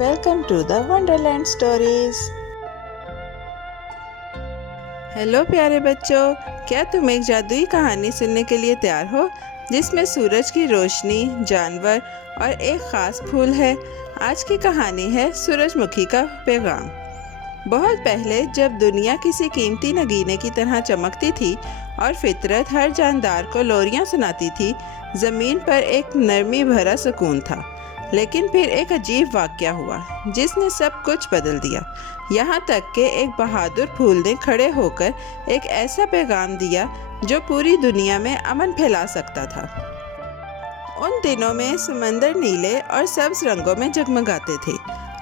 Welcome to the Wonderland Stories. Hello प्यारे बच्चों, क्या तुम एक जादुई कहानी सुनने के लिए तैयार हो जिसमें सूरज की रोशनी, जानवर और एक ख़ास फूल है। आज की कहानी है सूरजमुखी का पैगाम। बहुत पहले जब दुनिया किसी कीमती नगीने की तरह चमकती थी और फितरत हर जानदार को लोरियां सुनाती थी, ज़मीन पर एक नरमी भरा सुकून था। लेकिन फिर एक अजीब वाक़या हुआ जिसने सब कुछ बदल दिया। यहाँ तक कि एक बहादुर फूल ने खड़े होकर एक ऐसा पैगाम दिया जो पूरी दुनिया में अमन फैला सकता था। उन दिनों में समंदर नीले और सब्ज रंगों में जगमगाते थे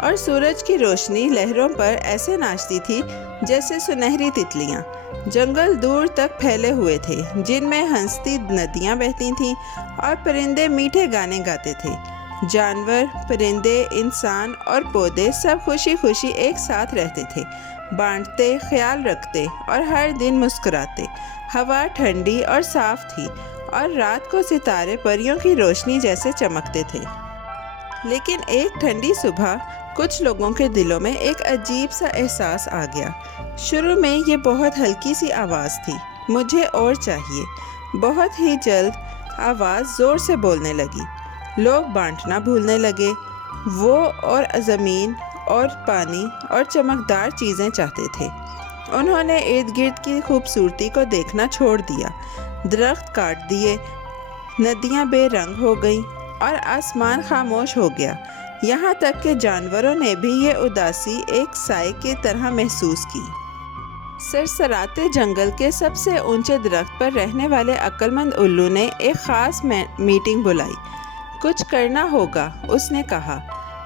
और सूरज की रोशनी लहरों पर ऐसे नाचती थी जैसे सुनहरी तितलियाँ। जंगल दूर तक फैले हुए थे जिनमें हंसती नदियाँ बहती थीं और परिंदे मीठे गाने गाते थे। जानवर, परिंदे, इंसान और पौधे सब खुशी खुशी एक साथ रहते थे, बांटते, ख्याल रखते और हर दिन मुस्कुराते। हवा ठंडी और साफ थी और रात को सितारे परियों की रोशनी जैसे चमकते थे। लेकिन एक ठंडी सुबह कुछ लोगों के दिलों में एक अजीब सा एहसास आ गया। शुरू में ये बहुत हल्की सी आवाज़ थी, मुझे और चाहिए। बहुत ही जल्द आवाज़ ज़ोर से बोलने लगी। लोग बांटना भूलने लगे। वो और ज़मीन और पानी और चमकदार चीज़ें चाहते थे। उन्होंने इर्द गिर्द की खूबसूरती को देखना छोड़ दिया। दरख्त काट दिए, नदियाँ बेरंग हो गईं और आसमान खामोश हो गया। यहाँ तक कि जानवरों ने भी ये उदासी एक साए की तरह महसूस की। सरसराते जंगल के सबसे ऊंचे दरख्त पर रहने वाले अक्लमंद उल्लू ने एक ख़ास मीटिंग बुलाई। कुछ करना होगा, उसने कहा।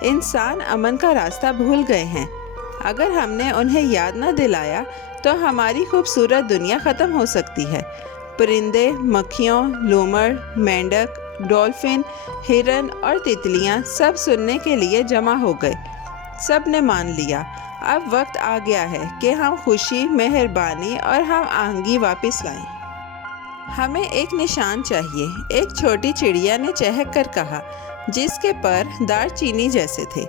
इंसान अमन का रास्ता भूल गए हैं। अगर हमने उन्हें याद न दिलाया तो हमारी खूबसूरत दुनिया ख़त्म हो सकती है। परिंदे, मक्खियों, लूमड़, मेंढक, डॉल्फिन, हिरन और तितलियां सब सुनने के लिए जमा हो गए। सब ने मान लिया, अब वक्त आ गया है कि हम खुशी, मेहरबानी और हम आहंगी वापस लाएं। हमें एक निशान चाहिए, एक छोटी चिड़िया ने चहक कर कहा, जिसके पर दारचीनी जैसे थे।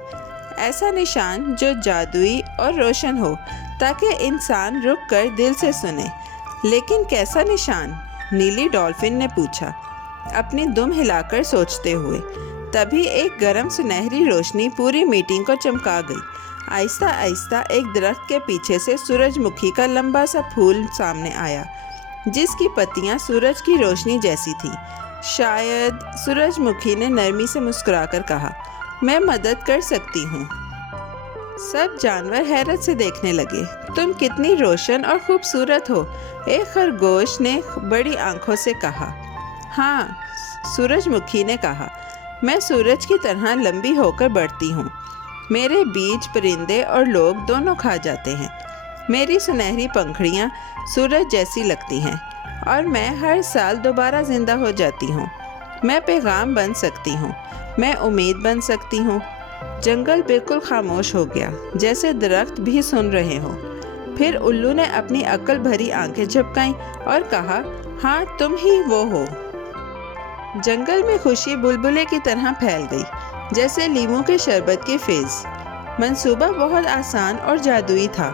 ऐसा निशान जो जादुई और रोशन हो ताकि इंसान रुक कर दिल से सुने। लेकिन कैसा निशान? नीली डॉल्फिन ने पूछा, अपनी दुम हिलाकर सोचते हुए। तभी एक गर्म सुनहरी रोशनी पूरी मीटिंग को चमका गई। आहिस्ता आहिस्ता एक दरख्त के पीछे से सूरजमुखी का लंबा सा फूल सामने आया जिसकी पत्तियां सूरज की रोशनी जैसी थी। शायद सूरजमुखी ने नरमी से मुस्कुराकर कहा, मैं मदद कर सकती हूँ। सब जानवर हैरत से देखने लगे। तुम कितनी रोशन और खूबसूरत हो, एक खरगोश ने बड़ी आंखों से कहा। हाँ, सूरजमुखी ने कहा, मैं सूरज की तरह लंबी होकर बढ़ती हूँ। मेरे बीज परिंदे और लोग दोनों खा जाते हैं। मेरी सुनहरी पंखुड़ियाँ सूरज जैसी लगती हैं और मैं हर साल दोबारा ज़िंदा हो जाती हूँ। मैं पैगाम बन सकती हूँ, मैं उम्मीद बन सकती हूँ। जंगल बिल्कुल खामोश हो गया, जैसे दरख्त भी सुन रहे हों। फिर उल्लू ने अपनी अक्ल भरी आंखें झपकाईं और कहा, हाँ, तुम ही वो हो। जंगल में खुशी बुलबुले की तरह फैल गई, जैसे लीमू के शरबत की फेज़। मंसूबा बहुत आसान और जादुई था।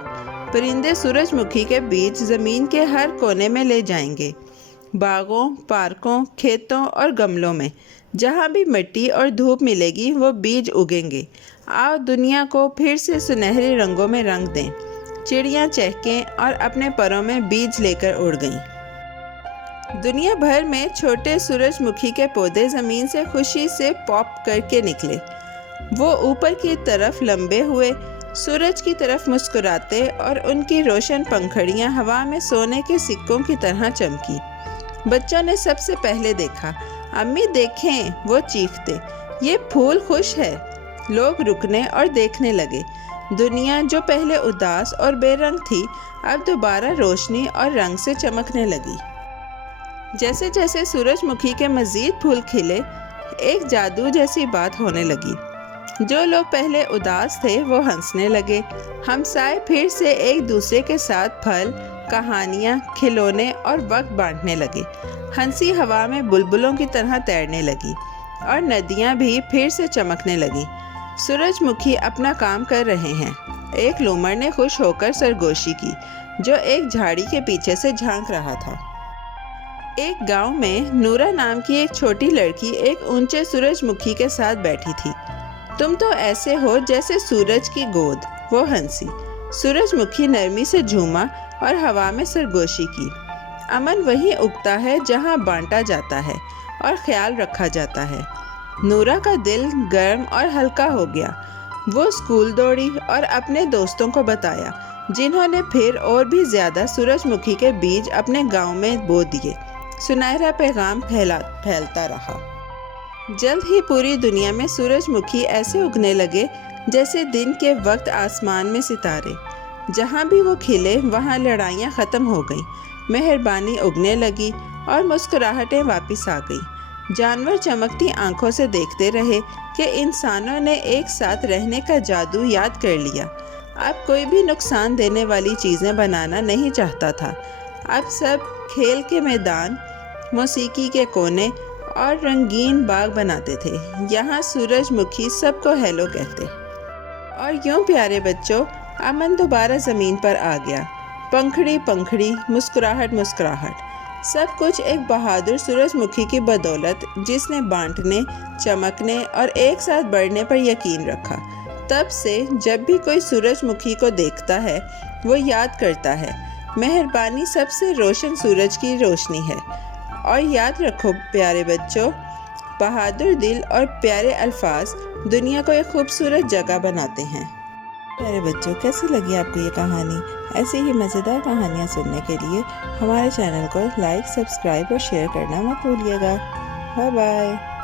परिंदे सूरजमुखी के बीज ज़मीन के हर कोने में ले जाएंगे। बागों, पार्कों, खेतों और गमलों में जहाँ भी मिट्टी और धूप मिलेगी वो बीज उगेंगे। आओ दुनिया को फिर से सुनहरे रंगों में रंग दें। चिड़ियाँ चहकें और अपने परों में बीज लेकर उड़ गईं। दुनिया भर में छोटे सूरजमुखी के पौधे ज़मीन से खुशी से पॉप करके निकले। वो ऊपर की तरफ लंबे हुए, सूरज की तरफ मुस्कुराते और उनकी रोशन पंखुड़ियाँ हवा में सोने के सिक्कों की तरह चमकी। बच्चों ने सबसे पहले देखा। अम्मी देखें, वो चीखते, ये फूल खुश है। लोग रुकने और देखने लगे। दुनिया जो पहले उदास और बेरंग थी, अब दोबारा रोशनी और रंग से चमकने लगी। जैसे जैसे सूरजमुखी के मज़ीद फूल खिले, एक जादू जैसी बात होने लगी। जो लोग पहले उदास थे वो हंसने लगे। हमसाए फिर से एक दूसरे के साथ फल, कहानियाँ, खिलौने और वक्त बांटने लगे। हंसी हवा में बुलबुलों की तरह तैरने लगी और नदियाँ भी फिर से चमकने लगी। सूरज मुखी अपना काम कर रहे हैं। एक लूमड़ ने खुश होकर सरगोशी की, जो एक झाड़ी के पीछे से झांक रहा था। एक गांव में नूरा नाम की एक छोटी लड़की एक ऊंचे सूरजमुखी के साथ बैठी थी। तुम तो ऐसे हो जैसे सूरज की गोद, वो हंसी। सूरजमुखी नरमी से झूमा और हवा में सरगोशी की। अमन वहीं उगता है जहां बांटा जाता है और ख्याल रखा जाता है। नूरा का दिल गर्म और हल्का हो गया। वो स्कूल दौड़ी और अपने दोस्तों को बताया, जिन्होंने फिर और भी ज़्यादा सूरजमुखी के बीज अपने गांव में बो दिए। सुनहरा पैगाम फैलता रहा। जल्द ही पूरी दुनिया में सूरजमुखी ऐसे उगने लगे जैसे दिन के वक्त आसमान में सितारे। जहाँ भी वो खिले वहाँ लड़ाइयाँ ख़त्म हो गईं, मेहरबानी उगने लगी और मुस्कुराहटें वापस आ गईं। जानवर चमकती आंखों से देखते रहे कि इंसानों ने एक साथ रहने का जादू याद कर लिया। अब कोई भी नुकसान देने वाली चीज़ें बनाना नहीं चाहता था। अब सब खेल के मैदान, मौसीकी के कोने और रंगीन बाग बनाते थे। यहाँ सूरजमुखी सबको हेलो कहते। और यूं प्यारे बच्चों, अमन दोबारा ज़मीन पर आ गया। पंखड़ी पंखड़ी, मुस्कुराहट मुस्कुराहट, सब कुछ एक बहादुर सूरजमुखी की बदौलत, जिसने बांटने, चमकने और एक साथ बढ़ने पर यकीन रखा। तब से जब भी कोई सूरजमुखी को देखता है, वो याद करता है, मेहरबानी सबसे रोशन सूरज की रोशनी है। और याद रखो प्यारे बच्चों, बहादुर दिल और प्यारे अल्फाज दुनिया को एक खूबसूरत जगह बनाते हैं। प्यारे बच्चों, कैसी लगी आपको ये कहानी? ऐसी ही मज़ेदार कहानियाँ सुनने के लिए हमारे चैनल को लाइक, सब्सक्राइब और शेयर करना मत भूलिएगा। Bye bye.